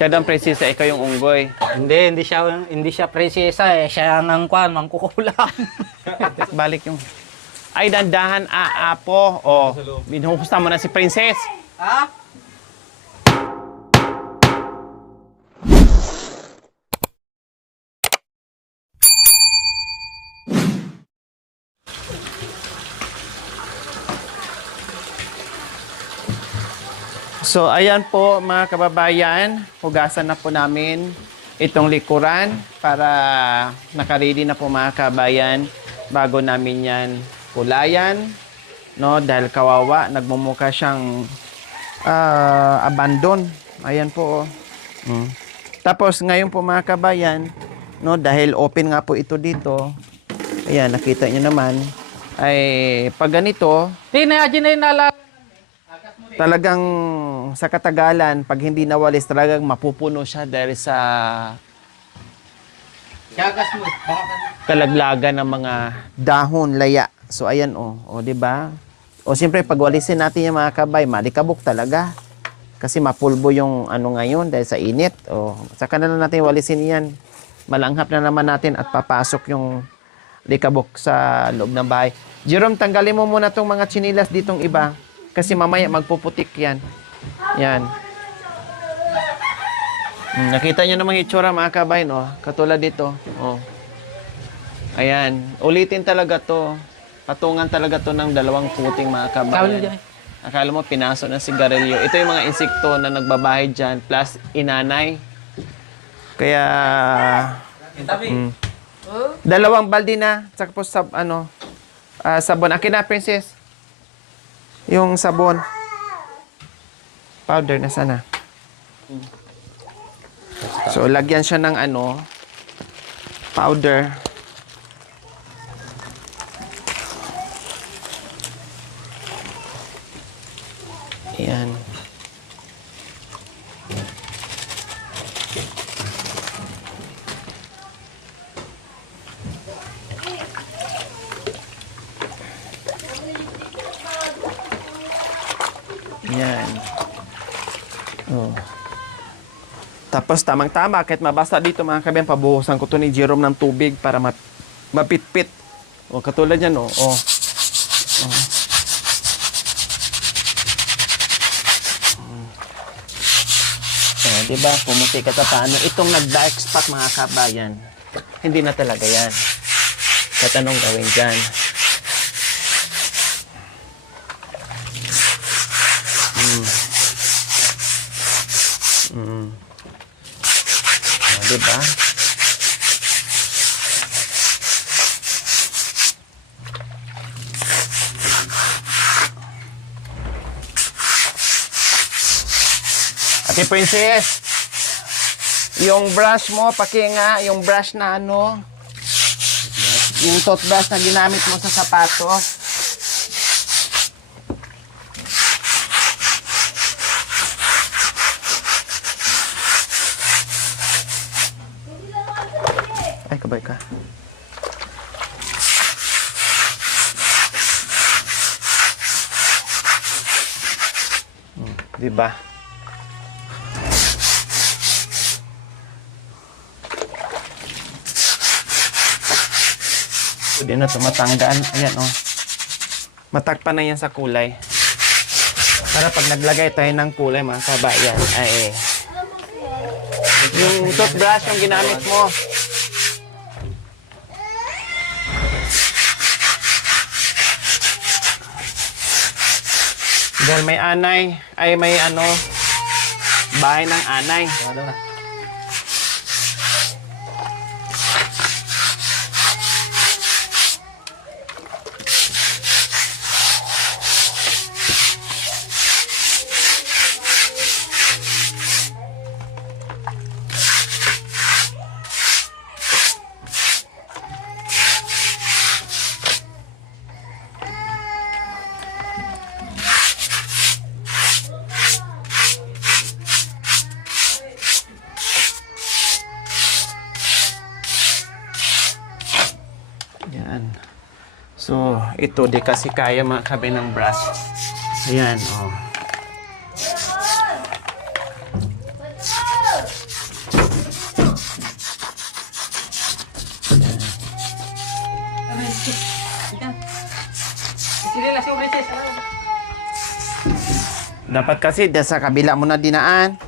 Siya daw ang prinsesa, ikaw yung unggoy. Hindi siya prinsesa eh. Siya ng kwan, mangkukulam. Balik yung... Ay, dandahan, apo. O, binuhusta mo na si princess. Ha? So, ayan po mga kababayan. Hugasan na po namin itong likuran para nakaready na po mga kababayan bago namin yan kulayan. No? Dahil kawawa, nagmumukha siyang abandon. Ayan po. Tapos ngayon po mga kabayan, no, dahil open nga po ito dito, ayan, nakita nyo naman, ay pag ganito, talagang sa katagalan, pag hindi nawalis, talagang mapupuno siya dahil sa kalaglagan ng mga dahon, laya. So, ayan, o, di ba? O, siyempre, pag walisin natin yung mga kabay, malikabok talaga. Kasi mapulbo yung ano ngayon dahil sa init. O, saka na lang natin walisin yan. Malanghap na naman natin at papasok yung likabok sa loob ng bahay. Jerome, tanggalin mo muna tong mga chinilas ditong iba. Kasi mamaya magpuputik yan. Yan. Nakita nyo namang itsura mga kabayan, katulad dito. Ayan. Ulitin talaga to. Patungan talaga to ng dalawang puting mga kabayan. Akala mo pinaso ng sigarilyo. Ito yung mga insekto na nagbabahay dyan. Plus inanay. Kaya... dalawang balde na. Tsaka po sabon. Akin na, princess. Yung sabon. Powder na sana. So, lagyan siya ng powder. Ayan. Ayan. Tapos tamang-tama, kahit mabasa dito mga kabayan, pabuhusan ko to ni Jerome ng tubig para mapitpit. Katulad yan, diba? Pumuti ka sa paano. Itong nag-dark spot mga kabayan, hindi na talaga yan. Kahit anong gawin dyan. Diba? Ate Princess, yung brush mo, pakinga, yung brush na yung toothbrush na ginamit mo sa sapatos. Ay, kabay ka. Diba? Pwede na ito matanggaan. Ayan, matakpan na yan sa kulay. Para pag naglagay tayo ng kulay, mga kabayan, ay yung toothbrush yung ginamit mo. Dahil may anay, ay may bahay ng anay. Yan. So, ito di kasi kaya makabi ng brush. Ayan, si Prinsesa. Dapat kasi sa kabila mo na dinaan.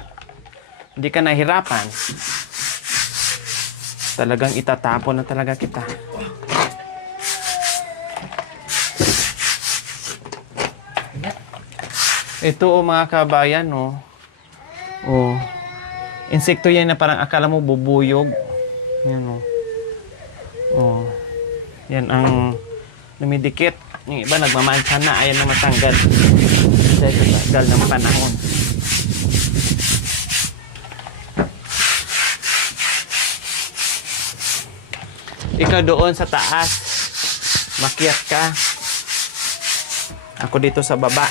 Hindi ka nahirapan. Talagang itatapon na talaga kita. Ito mga kabayan, oh. Oh. Insekto yan na parang akala mo bubuyog. Yan, oh. Oh. Yan ang lumidikit. Yung iba nagmamansya na, ayan na matanggal. Dahil sa tagal ng panahon. Ikaw doon sa taas. Makyat ka. Ako dito sa baba.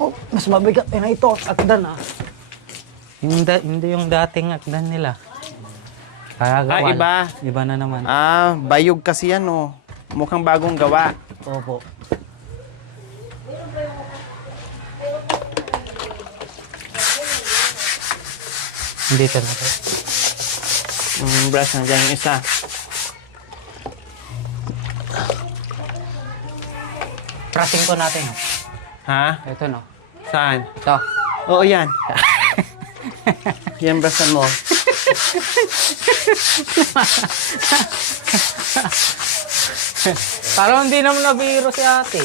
Oh, mas mabigat na ito. Akdan ah. Hindi yung dating akdan nila. Kaya iba. Iba na naman. Bayog kasi yan, oh. Mukhang bagong gawa. Opo. Hindi talaga. Brush na dyan yung isa. Prating ko natin. Oh. Ha? Ito no. Saan? Ito. Oo, yan. Yan, brushan mo. Parang hindi naman nabiro si ate.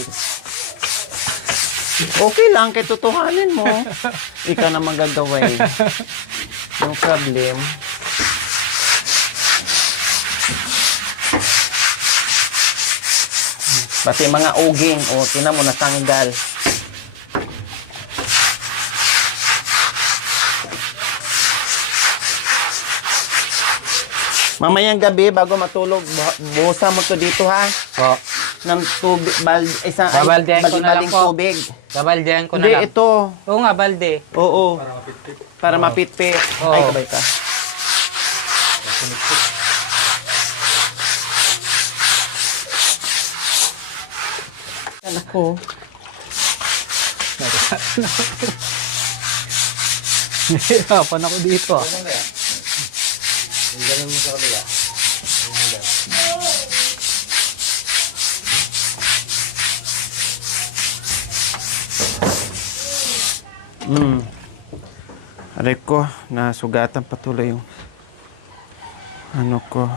Okay lang, kay tutuhanin mo. Ikaw na magagawa eh. No problem. Pati mga uging, o tinan mo natanggal. Mamayang gabi bago matulog, buhusan mo to dito ha. Po. Ng tubig, isang Babaldehan ko na lang balding po. tubig. Babaldehan ko na Hindi, lang. ito. Oo nga, balde. Oo. Para mapitpit. Oo. Ay, kabay ka. Anak ko. Nahirapan ako dito ah. Aray ko, nasugatan patuloy yung ano ko.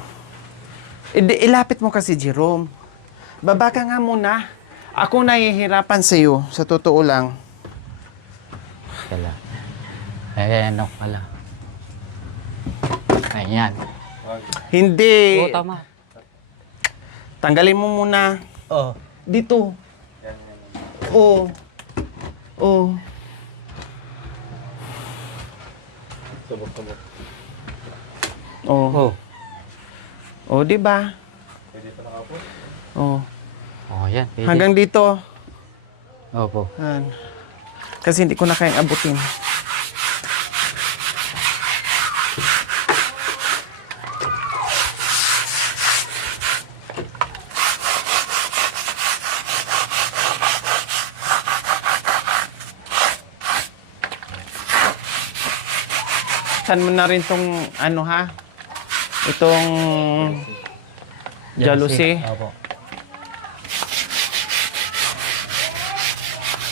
Ilapit mo kasi, Jerome. Baba ka nga muna. Ako nahihirapan sa iyo, sa totoo lang. Kala. Ayan, ano pala. Ayan. Hindi. Oo, tama. Tanggalin mo muna. Oo. Dito. Oo. Oo. Oo. Oo. Oo, di ba? Oo. Oh, yan. Pwede. Hanggang dito. Opo. Yan. Kasi hindi ko na kayang abutin. San mo na rin tong ano ha? Itong jealousy. Opo.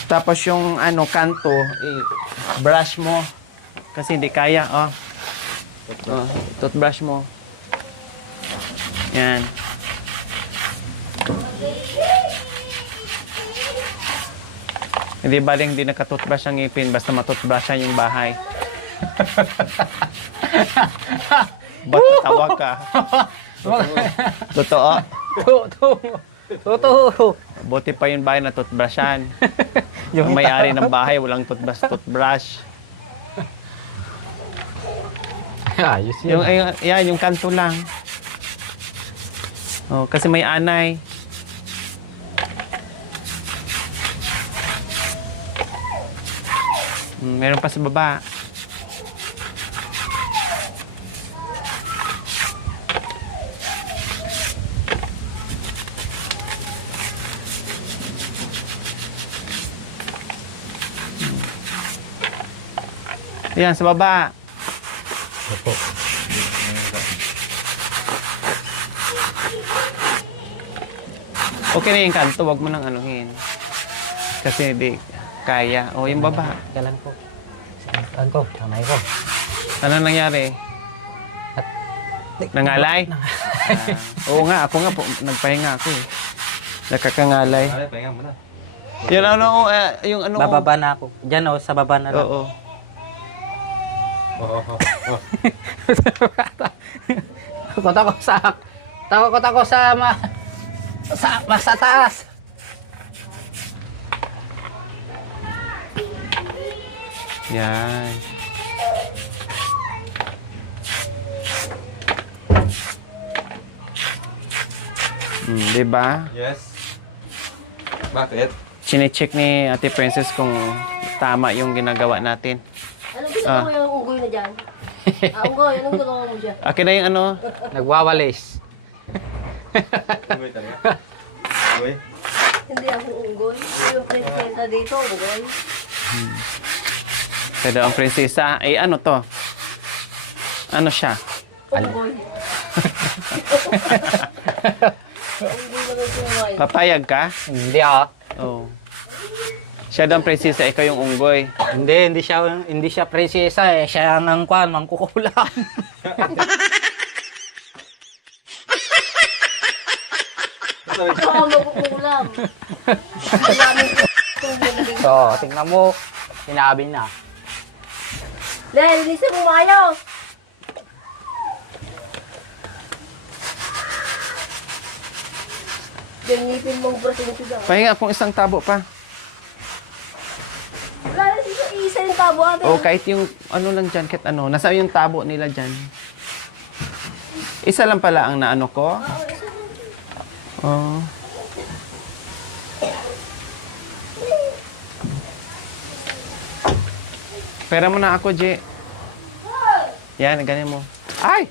Tapos yung ano kanto, brush mo kasi hindi kaya, oh. Oh, toothbrush mo. Yan. Hindi baling hindi nakatoothbrush ang ngipin basta matoothbrushan yung bahay. Ba't tawa ka? Totoo? Totoo. Buti pa yung bahay na toothbrushan. Yung may-ari ng bahay, walang toothbrush. Ayos Yung, yun. yan, yung kanto lang. Oh, kasi may anay. Meron pa sa baba. Yan, sa baba. Opo. Okay na yung kanto, wag mo nang anuhin. Kasi di kaya. O, yung baba. Galan ko. Galan ko, tanay ko. Ano nangyari? Nangalay? Oo nga, ako nga po, nagpahinga ako eh. Nakakangalay. Pahinga mo na. Yun ano, yung ano. Bababa na ako. Diyan o, sa baba na lang. Oo. Takot ako sa sa taas. Yan. Di ba? Yes. Bakit? Chine-check ni Ate Princess kung tama yung ginagawa natin. Anong gusto mo yung unggoy na dyan? Unggoy, anong gusto mo siya? Akin na yung ano. Nagwawalis. Uy talaga. Uy. Hindi ako unggoy. Yung prinsesa dito, unggoy. Pero ang prinsesa, ay ano to? Ano siya? Unggoy. Unggoy na rin kumain. Papayag ka? Hindi ah. Oo. Siya daw ang prinsesa, ikaw yung unggoy. Hindi siya prinsesa eh. Siya ang mangkukulam. Baka makukulam. So, tingnan mo. Sinabi na. Len, linisin mo maayos. Ganipin mong braso ng tiga. Pahinga akong isang tabo pa. Wala na siya isa yung tabo ate. O kahit yung ano lang dyan, kahit ano. Nasa yung tabo nila dyan. Isa lang pala ang naano ko. Oh. Pera mo na ako, J. Yan, ganyan mo. Ay!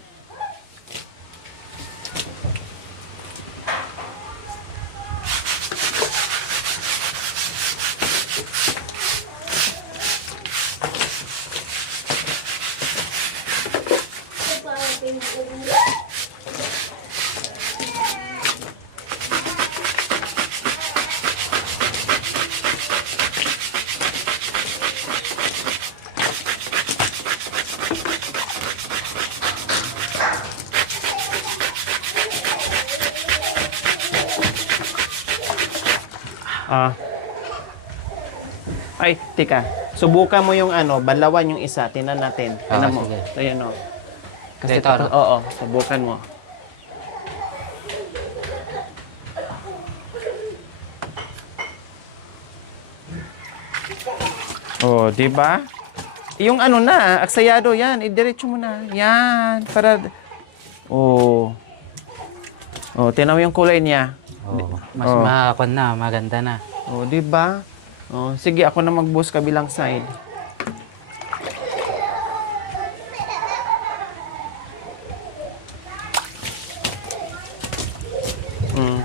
Ay, tika. Subukan mo yung ano, balawan yung isa. Tinan natin. Tinan mo. sige. Ayan o. Kasi Dito, tapos, oo, subukan mo. Oh, di ba? Yung ano na, aksayado yan, idiretso mo na. Yan, para oh. Oh, tingnan mo yung kulay niya. Mas Oh. makakon na, maganda na. Oh, di ba? Oh, sige, ako na mag-boost kabilang side. Mm.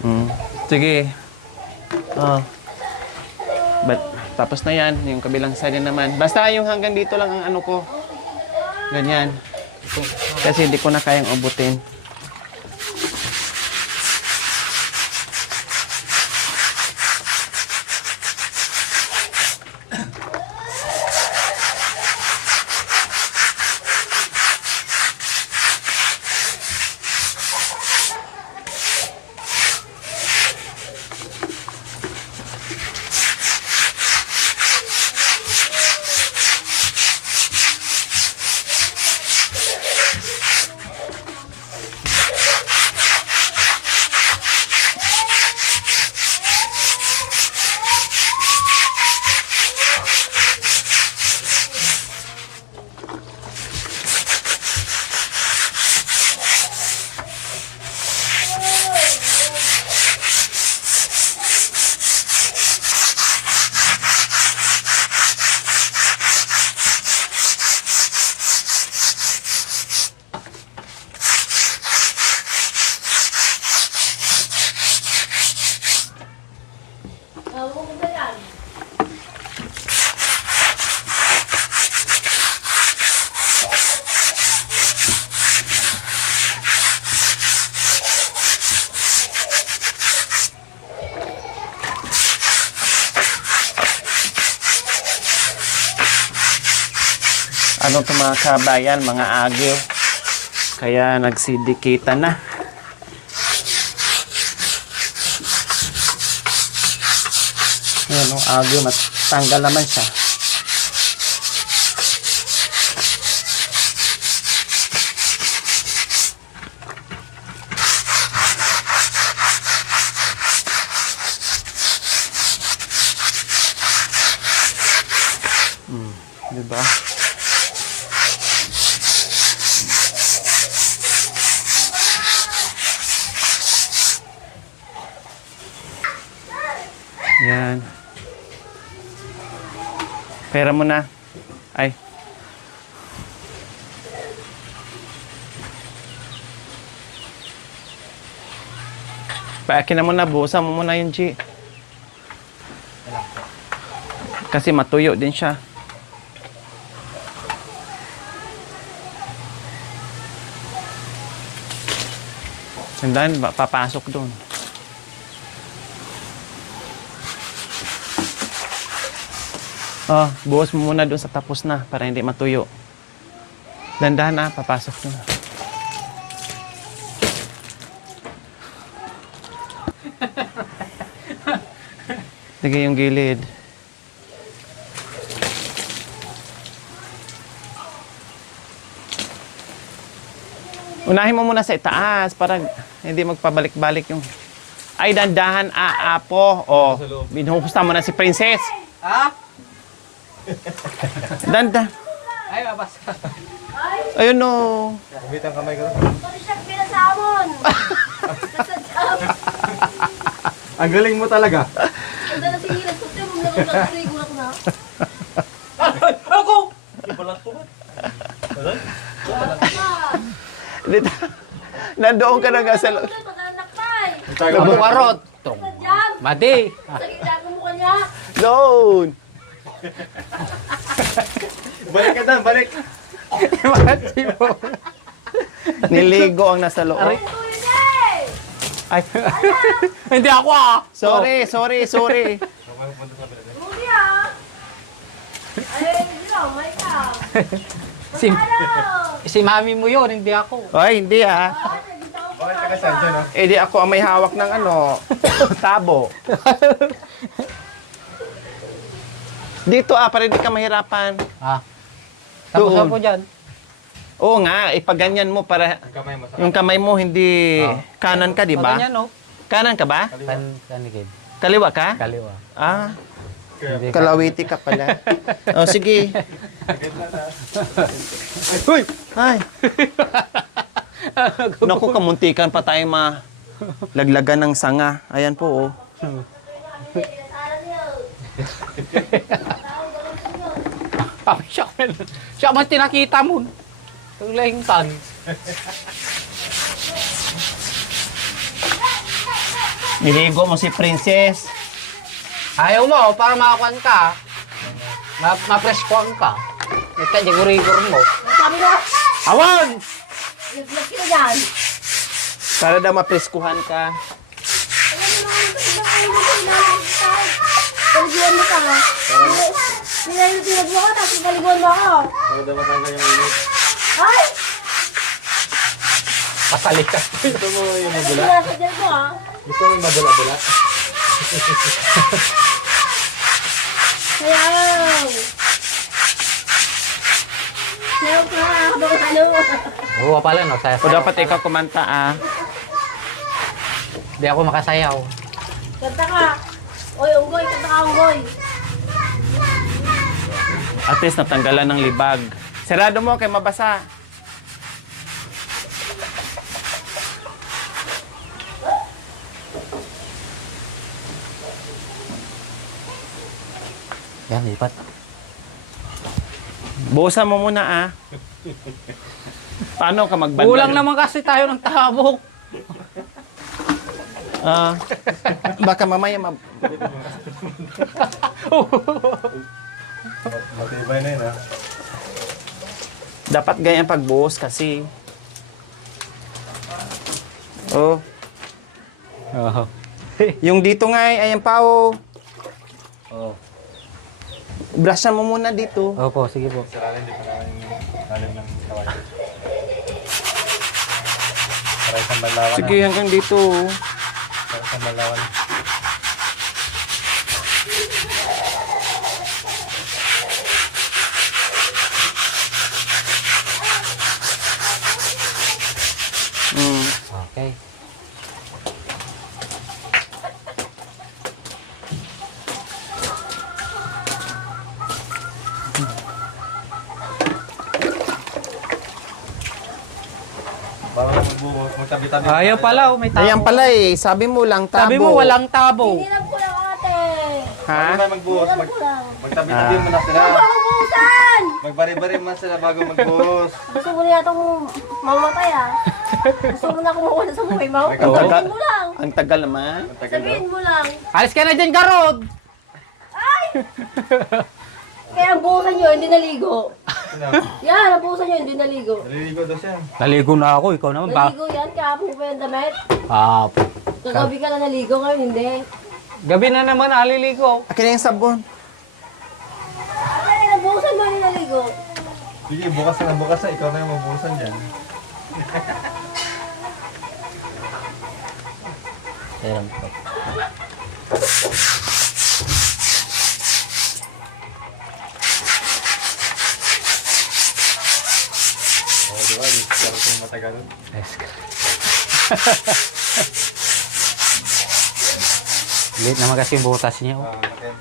Mm. Sige. Oh. Tapos na yan, yung kabilang side naman. Basta yung hanggang dito lang ang ano ko. Ganyan. Kasi hindi ko na kayang ubutin. ano to mga kabayan, mga agyo. Kaya nagsidikita na. Ayan o, agyo, matanggal naman siya. Diba? Yan. Pera mo na. Ay. Paakin na muna, buhusan mo muna yung G. Kasi matuyo din siya. Sandan, papasok doon. Buhos mo muna doon sa tapos na para hindi matuyo. Dandahan na, papasok doon. Sige yung gilid. Unahin mo muna sa itaas para hindi magpabalik-balik yung... Ay, dandahan, apo. O, binuhusta mo na si Princess. Ha? Danda. Ay, mabasa. Ayun o. Kumit ang kamay ko. Pari siya pinasamon. Nasadap. Ang galing mo talaga. Ang dala si Hilas. Kasi mo lang nagsigulak na. Ako! Dito. Nandoon ka na nga sa... Pag-anak pa eh. Kamuwarot! Sadyang. Mati! Sa gitna ng mukha niya. Doon. Balik ka doon, balik. Mati mo! Niligo ang nasa loob. Aray. Ito yun eh. Ay! Hindi ako ah! Sorry. Muli ah. Ay, hindi lang. May ka. Si, Ano? si mami mo yun, hindi ako. Ay, hindi ah. Ah, nagkita ko Bakit pa ka kasan dyan, no? Eh, di ako ang may hawak ng ano, tabo. Dito para hindi ka mahirapan. Ah. Tapos Doon. ako dyan. Oo nga, ipaganyan mo para Ang kamay mo sa yung kamay mo hindi kanan ka, di ba? Ganyan no? Kanan ka ba? Kanikid. Kaliwa ka? Kaliwa. Ah, Hindi ka. kalawiti ka pala. O, sige. Uy! Ay! Naku, kamuntikan pa tayo laglagan ng sanga. Ayan po, oh. Ah, siya man tinakita mo. Ang lengtan. Niligo mo si Princess. Ayaw mo, para makakuan ka. Ma-press-kuan ka. Ito, digurigor mo. Sabi ko, Awan! naglag kita dyan. Para daw mapreskuhan ka. Alam mo naman ito, ibang ulo ko, inalagay. Paliguan mo ka. Nilalagay mo ka, tapos paliguan mo ako. Para daw matanggal yung init. Ay! Pasalik ka. Gusto mo yung mabula? Sinasadyan ko ah. Gusto mo yung mabula-bula? Sayaw! Sayaw ka, habang ano. Oo pala, no? Saya O dapat ikaw kumanta, ah. Hindi ako makasayaw. Kanta ka. Oy, unggoy, kanta ka, unggoy. At least natanggalan ng libag. Sarado mo kay mabasa. Yan, lipat. Buhusan mo muna, ah. Paano ka magbanda? Kulang naman kasi tayo ng tabok. Ah, baka mamaya Matibay na yun, ha? dapat ganyan pagbuhos kasi. Oh, Oo. yung dito nga, ayan pa, oh. Oo. Brushan mo muna dito. Opo, sige po. Sarali, hindi ko na yung... Para isang balawan Sige, hanggang dito. Para isang balawan. Mm. Okay. Para magbuhos, magtabi-tabi. Ayaw pala, may tabo. Ayan pala eh. Sabi mo lang tabo. Sabi mo walang tabo. Hiniram ko lang ate. Ha? Bago tayo magbuhos, Hiniram ko lang. magtabi-tabi mo na sila. Mabuhusan! Magbari-bari man sila bago magbuhos. Gusto mo na itong mamatay ah. Gusto mo na kumuha sa buhay mo. May kawa- Sabihin mo lang. Ang tagal naman. Ang tagal daw. Sabihin mo lang. Alis ka na dyan, Garod! Kaya ang buhusan nyo, hindi naligo. Sino? Yan, ang buhusan nyo, hindi naligo. Naliligo daw siya. Naligo na ako, ikaw naman ba? Naligo yan, kahapon pa yung damit. Ah, Kagabi ka na naligo, ngayon hindi. gabi na naman aliligo. Akin na yung sabon. Ay, nabuhusan mo, hindi naligo. Sige, bukas na, ikaw na yung mabuhusan dyan. Meron po. Oo, di ba? Yung sarap yung matagal. Late naman kasi yung butas niya. Oh. Okay.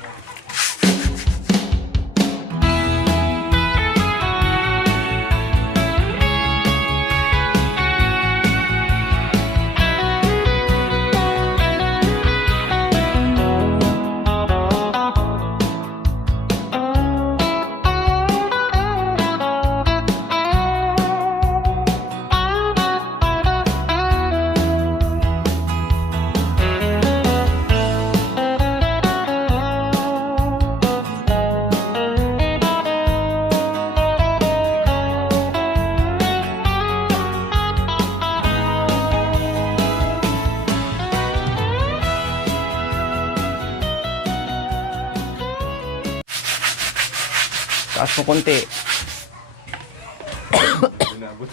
Taas mo konti. Inabot.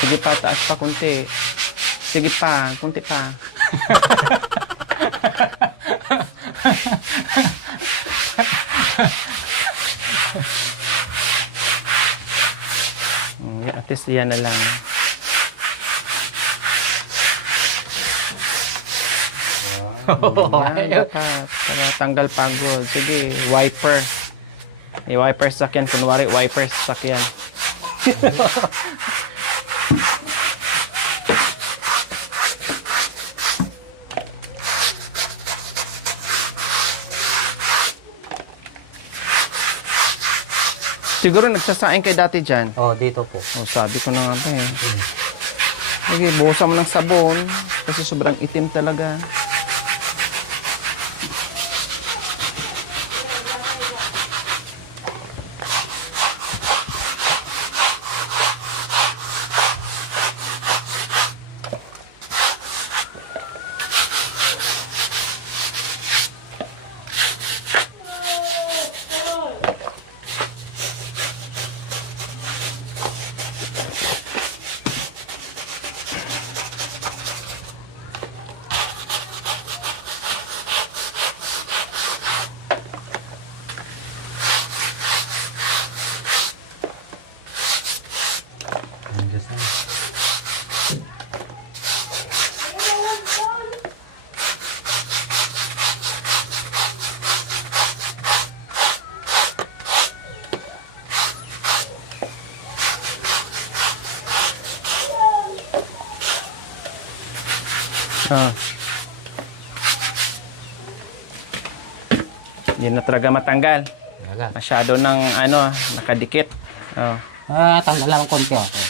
Sige pa, taas pa konti. Sige pa, konti pa. At least yan na lang. Yan, dapat. Para tanggal pagod. Sige, wiper. I-wiper sa sakyan. Kunwari, wiper sa sakyan. Siguro nagsasaing kay dati dyan. Oh, dito po. Oh, sabi ko na nga ba eh. Sige, buhusan mo ng sabon. Kasi sobrang itim talaga. Ah. Hindi na talaga matanggal. Talaga. Masyado ng ano, nakadikit. Oh. Ah, tanggal lang konti ako.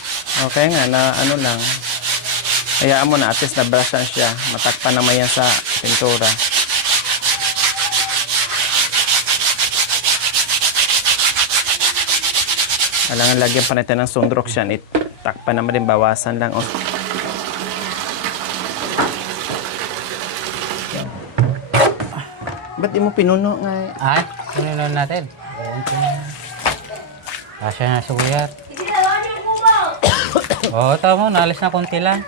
Okay nga, na ano lang. Hayaan mo na, at least na-brushan siya. Matakpan naman yan sa pintura. Alangan lagyan pa natin ng Sunrox yan. Itakpan naman din, bawasan lang. Oh. Ba't di mo pinuno nga eh? Ay, sununan natin. Kasya na sa buyat. Sige, dalawa niyo yung kubo. Oo, tama, naalis na konti lang.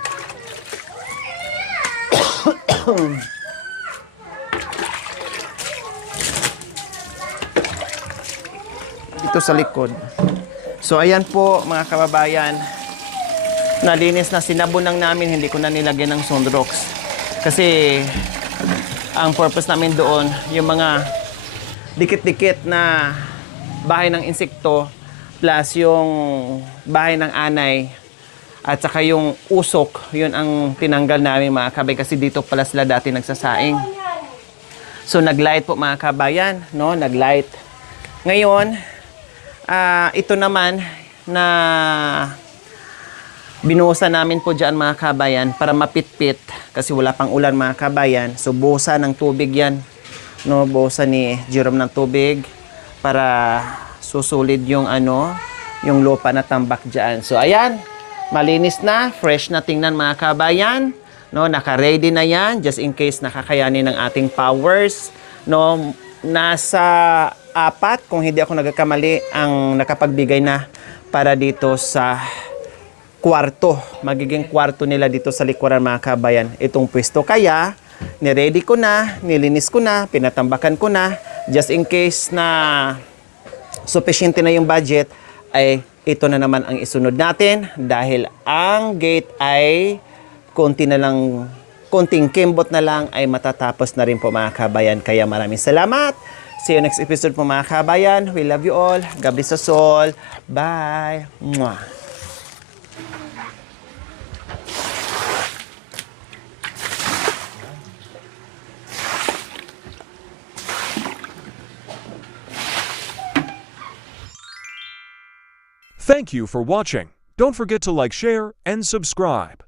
Dito sa likod. So ayan po mga kababayan, nalinis na, sinabon lang namin, hindi ko na nilagyan ng Sunrox. Kasi ang purpose namin doon, yung mga dikit-dikit na bahay ng insekto plus yung bahay ng anay at saka yung usok, yun ang tinanggal namin mga kabay kasi dito pala sila dati nagsasaing. So naglight po mga kabayan, no? Naglight. Ngayon, ito naman na binuhusan namin po dyan mga kabayan para mapitpit kasi wala pang ulan mga kabayan. So buhusan ng tubig yan. No, buhusan ni Jerome ng tubig para susulid yung yung lupa na tambak dyan. So ayan, malinis na, fresh na tingnan mga kabayan. No, naka-ready na yan just in case nakakayanin ng ating powers. No, nasa 4 kung hindi ako nagkakamali ang nakapagbigay na para dito sa kwarto. Magiging kwarto nila dito sa likuran mga kabayan. Itong pwesto kaya, niready ko na, nilinis ko na, pinatambakan ko na. Just in case na sufficient na yung budget, ay ito na naman ang isunod natin. Dahil ang gate ay konting kimbot na lang ay matatapos na rin po mga kabayan. Kaya maraming salamat. See you next episode po mga kabayan. We love you all. God bless us all. Bye. Mwah. Thank you for watching. Don't forget to like, share, and subscribe.